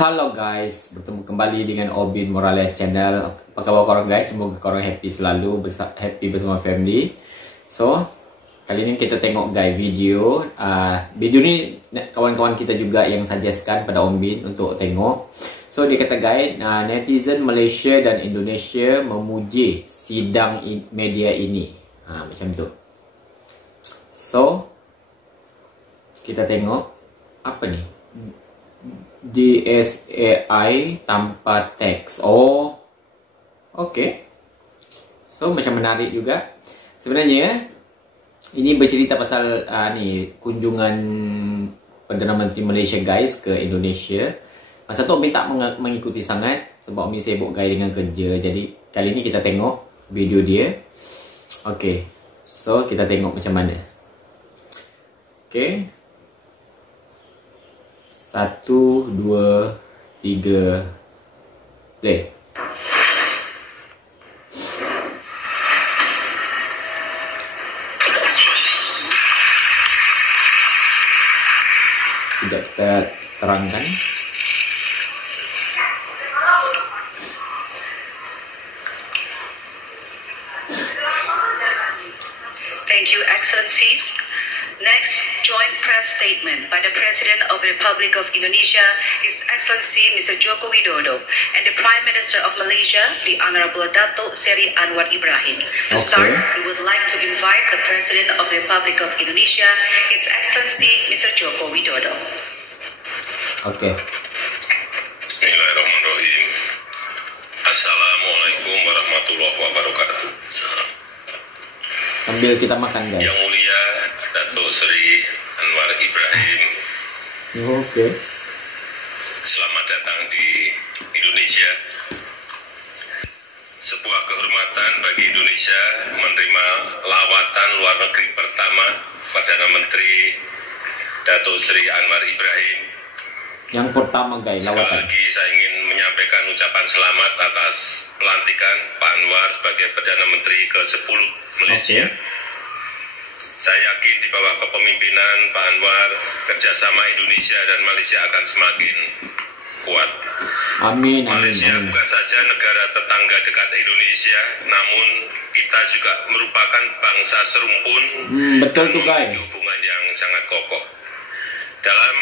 Halo guys, bertemu kembali dengan Obin Morales Channel. Apa kabar korang guys? Semoga korang happy selalu, happy bersama family. So, kali ini kita tengok guys video. Video ni kawan-kawan kita juga yang suggestkan pada Obin untuk tengok. So, dia kata guys, netizen Malaysia dan Indonesia memuji sidang media ini. Macam tu. So, kita tengok apa ni? DSAI tanpa teks. Oh, okay. So macam menarik juga. Sebenarnya ini bercerita pasal ni kunjungan Perdana Menteri Malaysia guys ke Indonesia. Masa tu Umi tak mengikuti sangat sebab Umi sibuk guys dengan kerja. Jadi kali ni kita tengok video dia. Okay, so kita tengok macam mana. Okay, 1, 2, 3, play. Tidak kita terangkan. Thank you, Excellencies. Next, joint press statement by the President of the Republic of Indonesia, His Excellency Mr. Joko Widodo, and the Prime Minister of Malaysia, the Honorable Dato' Seri Anwar Ibrahim. To start, we would like to invite the President of the Republic of Indonesia, His Excellency Mr. Joko Widodo. Okay. Bismillahirrahmanirrahim. Assalamualaikum warahmatullahi wabarakatuh. Sambil kita makan guys. Yang mulia Dato' Seri Anwar Ibrahim. Okay. Selamat datang di Indonesia. Sebuah kehormatan bagi Indonesia menerima lawatan luar negeri pertama Perdana Menteri Dato' Seri Anwar Ibrahim. Yang pertama guys, Sekali lawatan. lagi saya ingin menyampaikan ucapan selamat atas pelantikan Pak Anwar sebagai Perdana Menteri ke-10 Malaysia. Okay. Saya yakin di bawah kepemimpinan Pak Anwar, kerjasama Indonesia dan Malaysia akan semakin kuat. Amin, amin, Malaysia amin. bukan saja negara tetangga dekat Indonesia, namun kita juga merupakan bangsa serumpun Betul dan tuh guys. memiliki hubungan yang sangat kokoh. Dalam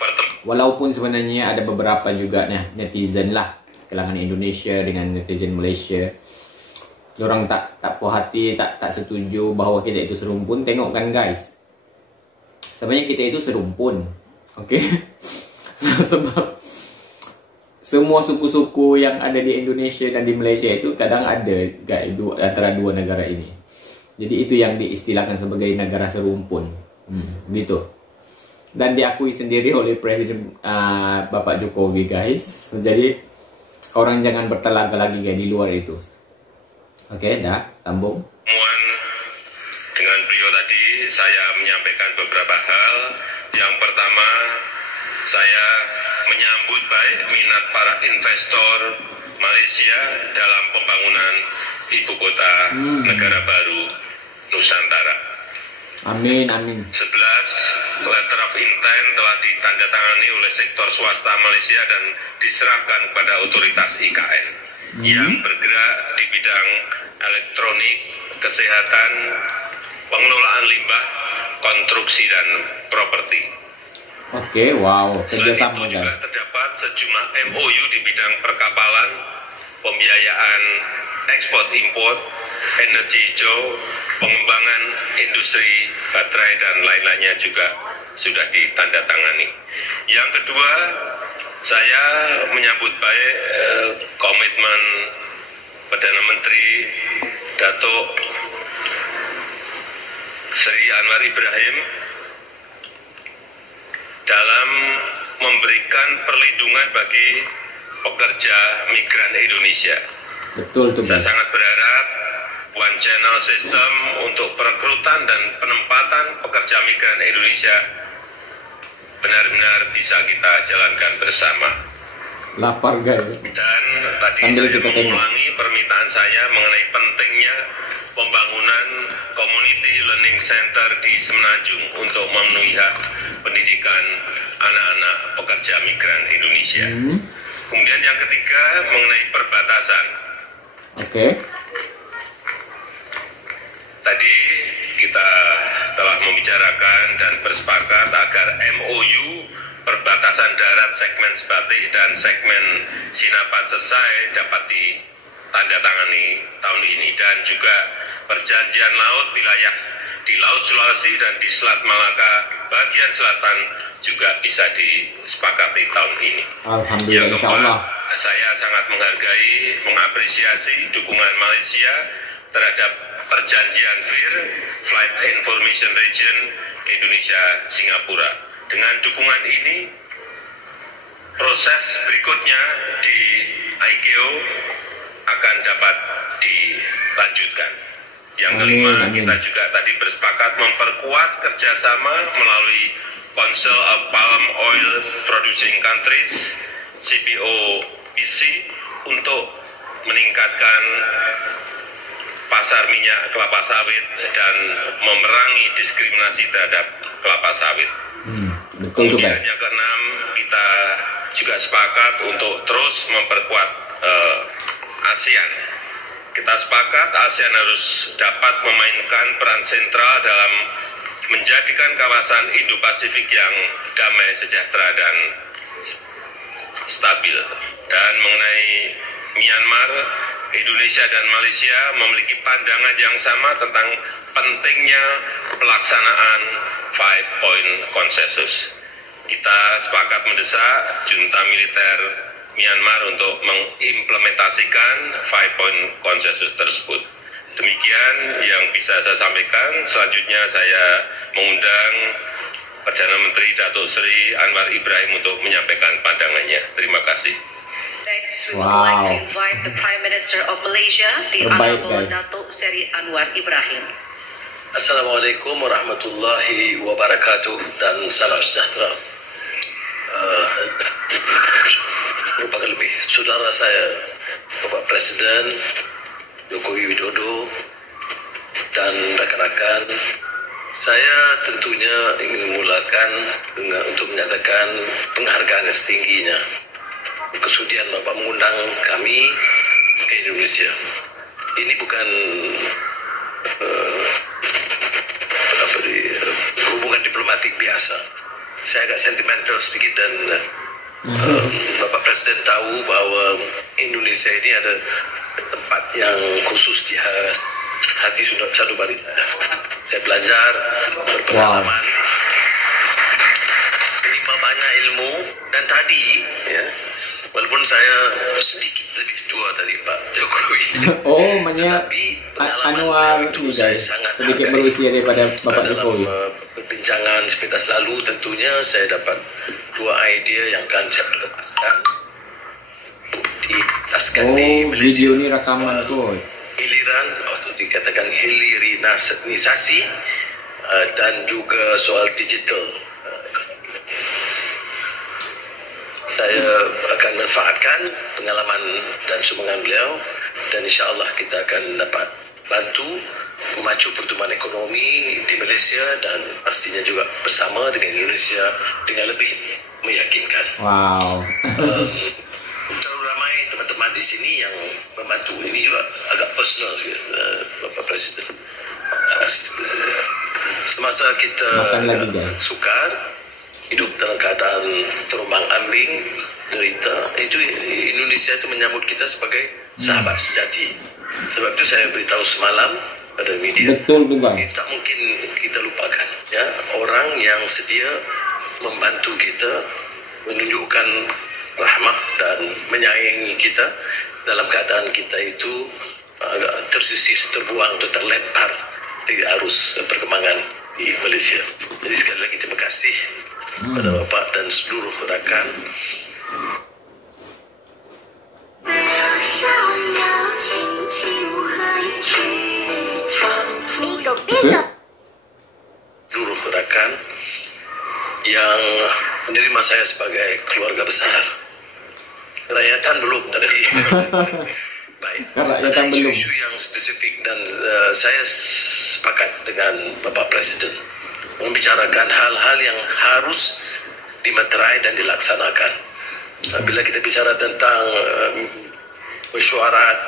pertemuan Walaupun sebenarnya ada beberapa juga netizen lah, kalangan Indonesia dengan netizen Malaysia, orang tak puas hati, tak setuju bahawa kita itu serumpun. Tengok kan guys, sebenarnya kita itu serumpun, okay? Sebab semua suku-suku yang ada di Indonesia dan di Malaysia itu kadang ada guys, antara dua negara ini. Jadi itu yang diistilahkan sebagai negara serumpun, gitu. Dan diakui sendiri oleh Presiden Bapak Jokowi guys. Jadi orang jangan bertelaga lagi guys di luar itu. Oke, dah sambung. dengan beliau tadi saya menyampaikan beberapa hal. Yang pertama, saya menyambut baik minat para investor Malaysia dalam pembangunan ibu kota negara baru Nusantara. Amin, amin. 11 letter of intent telah ditandatangani oleh sektor swasta Malaysia dan diserahkan kepada otoritas IKN yang bergerak di bidang elektronik, kesehatan, pengelolaan limbah, konstruksi dan properti. Oke, wow, Selain kerjasama itu juga guys. terdapat sejumlah MOU di bidang perkapalan, pembiayaan, ekspor impor, energi hijau, pengembangan industri baterai dan lain-lainnya juga sudah ditandatangani. Yang kedua, saya menyambut baik komitmen Perdana Menteri Dato' Seri Anwar Ibrahim dalam memberikan perlindungan bagi pekerja migran Indonesia. Betul tuh Saya guys. sangat berharap One Channel System untuk perekrutan dan penempatan pekerja migran Indonesia benar-benar bisa kita jalankan bersama. Lapar guys. Dan tadi Sambil saya kita tengok. mengulangi permintaan saya mengenai pentingnya pembangunan Community Learning Center di Semenanjung untuk memenuhi hak pendidikan anak-anak pekerja migran Indonesia. Kemudian yang ketiga mengenai perbatasan. Oke. Tadi kita telah membicarakan dan bersepakat agar MOU perbatasan darat segmen Sebatik dan segmen Sinapat selesai dapat ditandatangani tahun ini, dan juga perjanjian laut wilayah di Laut Sulawesi dan di Selat Malaka bagian selatan juga bisa disepakati tahun ini. Alhamdulillah, Yang insya Allah. keempat, saya sangat menghargai, mengapresiasi dukungan Malaysia terhadap perjanjian FIR, Flight Information Region Indonesia Singapura. Dengan dukungan ini, proses berikutnya di ICAO akan dapat dilanjutkan. Yang kelima, kita juga tadi bersepakat memperkuat kerjasama melalui Council of Palm Oil Producing Countries, CPOPC, untuk meningkatkan pasar minyak kelapa sawit dan memerangi diskriminasi terhadap kelapa sawit. Betul juga. Kemudian yang keenam, kita juga sepakat untuk terus memperkuat ASEAN. Kita sepakat ASEAN harus dapat memainkan peran sentral dalam menjadikan kawasan Indo-Pasifik yang damai, sejahtera, dan stabil. Dan mengenai Myanmar, Indonesia dan Malaysia memiliki pandangan yang sama tentang pentingnya pelaksanaan 5-point konsensus. Kita sepakat mendesak junta militer Myanmar untuk mengimplementasikan 5-point konsensus tersebut. Demikian yang bisa saya sampaikan. Selanjutnya saya mengundang Perdana Menteri Datuk Seri Anwar Ibrahim untuk menyampaikan pandangannya. Terima kasih. Next, we would like to invite the Prime Minister of Malaysia, the Terbaik, Honorable guys. Datuk Seri Anwar Ibrahim. Assalamualaikum warahmatullahi wabarakatuh dan salam sejahtera. Merupakan lebih saudara saya Bapak Presiden Jokowi Widodo dan rekan-rekan. Saya tentunya ingin memulakan untuk menyatakan penghargaan yang setingginya kesudian Bapak mengundang kami ke Indonesia. Ini bukan hubungan diplomatik biasa. Saya agak sentimental sedikit dan Bapak Presiden tahu bahwa Indonesia ini ada tempat yang khusus di hati sanubari saya. Saya belajar, berpengalaman, menimba banyak ilmu, dan tadi ya, walaupun saya sedikit lebih tua dari Pak Jokowi. Oh, makanya Tetapi pengalaman Anwar itu ini saya guys, sangat sedikit hargai. berusia daripada Bapak Dalam Jokowi. perbincangan sepintas lalu tentunya saya dapat dua idea yang akan saya perkembangkan untuk ditaskan di Oh, Malaysia. video ini rekaman tuh. Hiliran atau dikatakan hilirinisasi dan juga soal digital. Saya akan manfaatkan pengalaman dan sumbangan beliau dan insya Allah kita akan dapat bantu memacu pertumbuhan ekonomi di Malaysia dan pastinya juga bersama dengan Indonesia dengan lebih meyakinkan. Wow. Terlalu ramai teman-teman di sini yang membantu. Ini juga agak personal sikit, Bapak Presiden. Semasa kita Makan lagi, guys. sukar, hidup dalam keadaan terombang ambing, derita, itu Indonesia itu menyambut kita sebagai sahabat sejati. Sebab itu saya beritahu semalam pada media. Betul tuh bang. Tak mungkin kita lupakan ya, orang yang sedia membantu kita, menunjukkan rahmah dan menyayangi kita dalam keadaan kita itu agak tersisih, terbuang atau terlempar di arus perkembangan di Malaysia. Jadi sekali lagi terima kasih kepada Bapak dan seluruh rakan. 逍遥轻轻何以去闯Bingo, bingo. Seluruh rakan yang menerima saya sebagai keluarga besar. Kerakyatan belum tadi. Baik. Kerakyatan Ada belum. isu-isu yang spesifik dan saya sepakat dengan Bapak Presiden membicarakan hal-hal yang harus dimeterai dan dilaksanakan. Bila kita bicara tentang mesyuarat,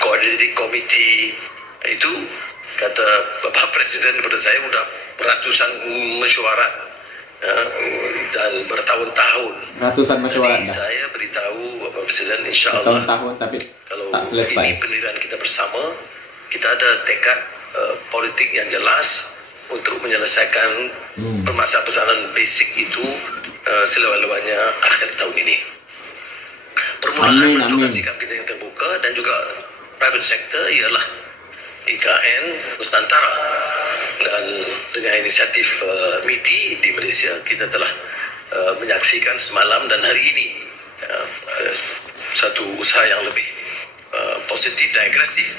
coordinating committee, itu kata Bapak Presiden kepada saya sudah ratusan mesyuarat dan bertahun-tahun. Ratusan mesyuarat Jadi dah. saya beritahu Bapak Presiden, insya-Allah Tahun-tahun tapi kalau tak selesai. ini pendirian kita bersama, kita ada tekad politik yang jelas untuk menyelesaikan permasalahan basic itu selewat-lewatnya akhir tahun ini. Permulaan Amin, menunjukkan amin. sikap kita yang terbuka dan juga private sector ialah IKN Nusantara, dan dengan inisiatif MITI di Malaysia kita telah menyaksikan semalam dan hari ini satu usaha yang lebih positif dan agresif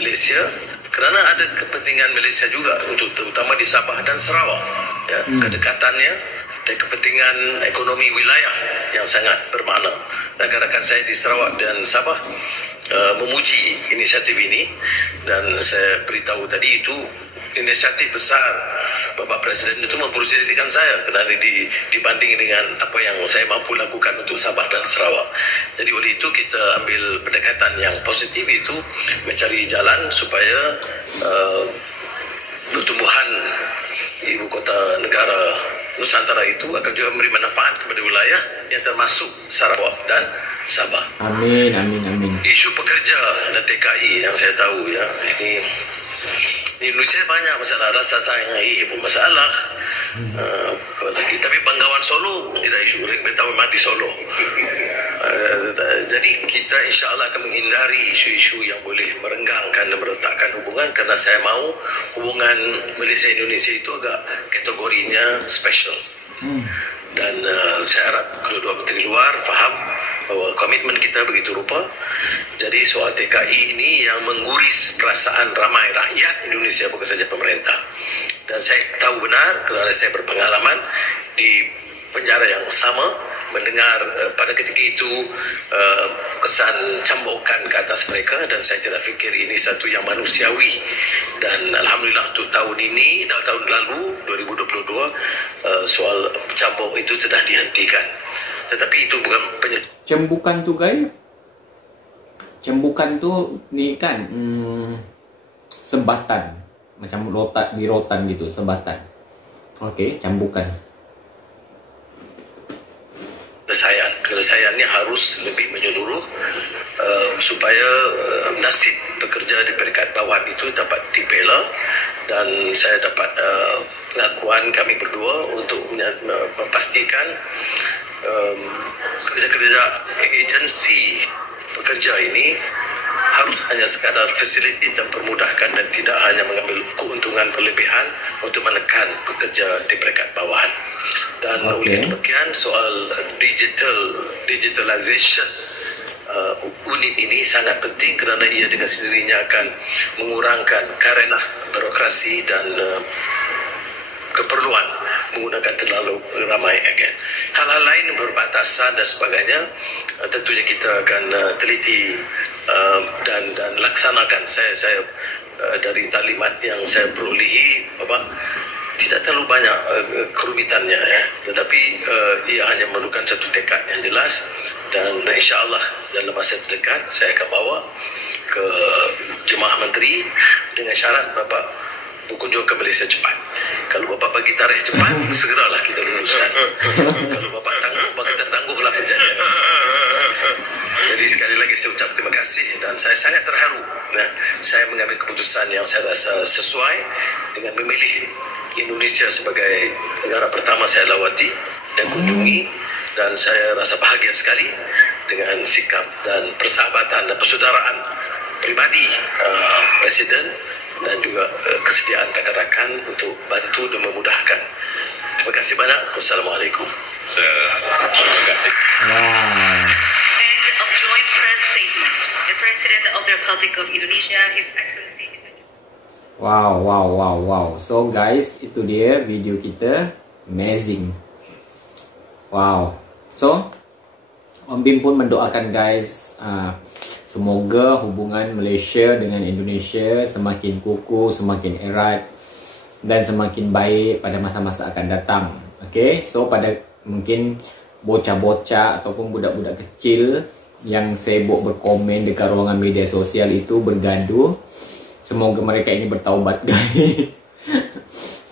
Malaysia, kerana ada kepentingan Malaysia juga untuk terutama di Sabah dan Sarawak, ya, kedekatannya dan kepentingan ekonomi wilayah yang sangat bermakna. Rakan-rakan saya di Sarawak dan Sabah memuji inisiatif ini, dan saya beritahu tadi itu inisiatif besar Bapak Presiden itu memposisikan saya kerana dibanding dengan apa yang saya mampu lakukan untuk Sabah dan Sarawak. Jadi oleh itu kita ambil pendekatan yang positif itu mencari jalan supaya pertumbuhan ibu kota negara Nusantara itu akan juga memberi manfaat kepada wilayah yang termasuk Sarawak dan Sabah. Amin, amin, amin. Isu pekerja dan TKI yang saya tahu, ya, ini di Indonesia banyak masalah, rasa sayang pun masalah. Apalagi tapi Banggawan Solo tidak isu ring betawi mati Solo. Jadi kita insya-Allah akan menghindari isu-isu yang boleh merenggangkan dan meretakkan hubungan, kerana saya mahu hubungan Malaysia Indonesia itu agak kategorinya special. Dan saya harap kedua menteri luar faham bahawa komitmen kita begitu rupa. Jadi soal TKI ini yang mengguris perasaan ramai rakyat Indonesia, bukan saja pemerintah. Dan saya tahu benar kerana saya berpengalaman di penjara yang sama, mendengar pada ketika itu kesan cambukan ke atas mereka, dan saya tidak fikir ini satu yang manusiawi. Dan alhamdulillah untuk tahun ini, tahun lalu 2022 soal cambuk itu sudah dihentikan. Tetapi itu bukan Cembukan tu guys. Cembukan tu ni kan sebatan, macam di rotan gitu, sebatan. Okey, cambukan. Penyelesaiannya harus lebih menyeluruh supaya nasib pekerja di peringkat bawah itu dapat dibela, dan saya dapat pengakuan kami berdua untuk memastikan kerja-kerja agensi pekerja ini harus hanya sekadar fasiliti dan permudahkan, dan tidak hanya mengambil keuntungan berlebihan untuk menekan pekerja di peringkat bawahan. Dan oleh demikian soal digitalization unit ini sangat penting, kerana ia dengan sendirinya akan mengurangkan karenah birokrasi dan keperluan menggunakan terlalu ramai agen. Hal-hal lain berbatasan dan sebagainya tentunya kita akan teliti dan laksanakan. Saya dari taklimat yang saya perolehi, Bapak, tidak terlalu banyak kerumitannya, ya, tetapi ia hanya memerlukan satu tekad yang jelas, dan insya-Allah dalam masa terdekat saya akan bawa ke jemaah menteri dengan syarat Bapak berkunjung ke Malaysia cepat. Kalau Bapak bagi tarikh cepat, segeralah kita luluskan. Kalau Bapak tangguh, maka tertangguhlah perjanjian. Jadi sekali lagi saya ucap terima kasih, dan saya sangat terharu, ya, saya mengambil keputusan yang saya rasa sesuai dengan memilih Indonesia sebagai negara pertama saya lawati dan kunjungi, dan saya rasa bahagia sekali dengan sikap dan persahabatan dan persaudaraan pribadi Presiden dan juga kesediaan rakan-rakan untuk bantu dan memudahkan. Terima kasih banyak. Wassalamualaikum. Terima kasih. End of joint press statement. The President of the Republic of Indonesia, His Excellency Mr. Wow. So guys, itu dia video kita. Amazing. Wow. So Om Bin pun mendoakan guys, semoga hubungan Malaysia dengan Indonesia semakin kukuh, semakin erat dan semakin baik pada masa-masa akan datang. Okay, so pada mungkin bocah-bocah ataupun budak-budak kecil yang sibuk berkomen dekat ruangan media sosial itu bergaduh, semoga mereka ini bertaubat guys.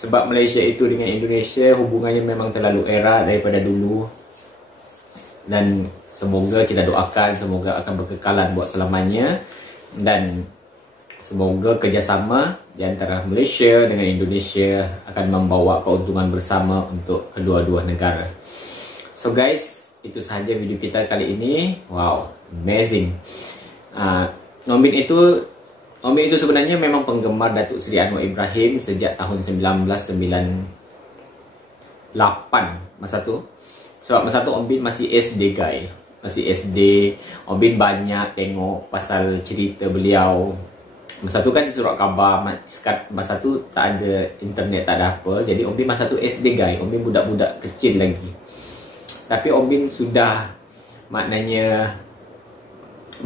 Sebab Malaysia itu dengan Indonesia hubungannya memang terlalu erat daripada dulu. Dan semoga kita doakan, semoga akan berkekalan buat selamanya. Dan semoga kerjasama di antara Malaysia dengan Indonesia akan membawa keuntungan bersama untuk kedua-dua negara. So guys, itu sahaja video kita kali ini. Wow, amazing. Om Bin itu sebenarnya memang penggemar Datuk Seri Anwar Ibrahim sejak tahun 1998 masa tu. Sebab masa tu Om Bin masih SD guys. Masih SD. Om Bin banyak tengok pasal cerita beliau. Masa tu kan surat khabar, masa tu tak ada internet, tak ada apa. Jadi Om Bin masa tu SD guys. Om Bin budak-budak kecil lagi. Tapi Om Bin sudah maknanya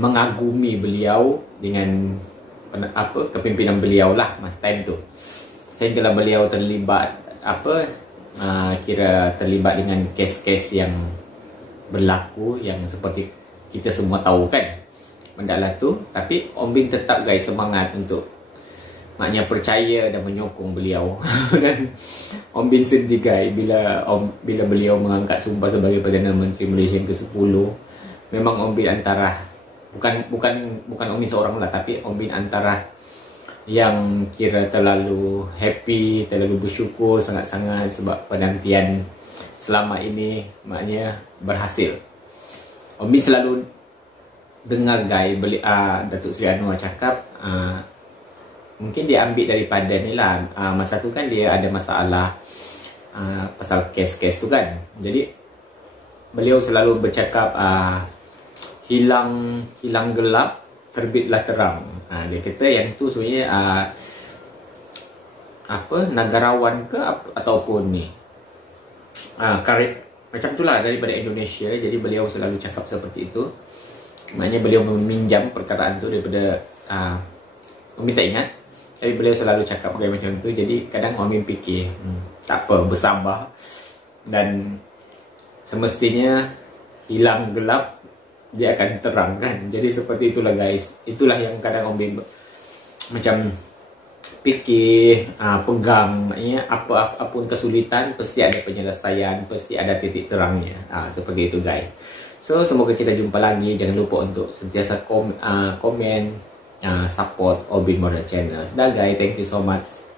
mengagumi beliau dengan kepimpinan beliau lah masa time tu. Sehinggalah beliau terlibat kira terlibat dengan kes-kes yang berlaku yang seperti kita semua tahu kan. Mendalah tu, tapi Om Bin tetap guys semangat untuk maknanya percaya dan menyokong beliau. Dan Om Bin sedih guys bila beliau mengangkat sumpah sebagai Perdana Menteri Malaysia yang ke-10. Memang Om Bin antara bukan Om Bin seorang lah, tapi Om Bin antara yang kira terlalu happy, terlalu bersyukur sangat-sangat sebab penantian selama ini maknanya berhasil. Om Bin selalu dengar guys Datuk Seri Anwar cakap, mungkin dia ambil daripada ni lah, masa tu kan dia ada masalah pasal kes-kes tu kan. Jadi beliau selalu bercakap hilang gelap, terbitlah terang. Dia kata yang tu sebenarnya negarawan ke ataupun ni macam tu lah daripada Indonesia. Jadi beliau selalu cakap seperti itu. Maknanya beliau meminjam perkataan tu daripada Om Bin tak ingat, tapi beliau selalu cakap macam tu. Jadi kadang Om Bin fikir tak apa, bersabar. Dan semestinya hilang gelap, dia akan terang kan. Jadi seperti itulah guys. Itulah yang kadang Om Bin macam fikir, pegang. Maknanya apapun kesulitan pasti ada penyelesaian, pasti ada titik terangnya. Seperti itu guys. So semoga kita jumpa lagi. Jangan lupa untuk sentiasa komen, support Om Bin Moral Channel. Dah guys, thank you so much.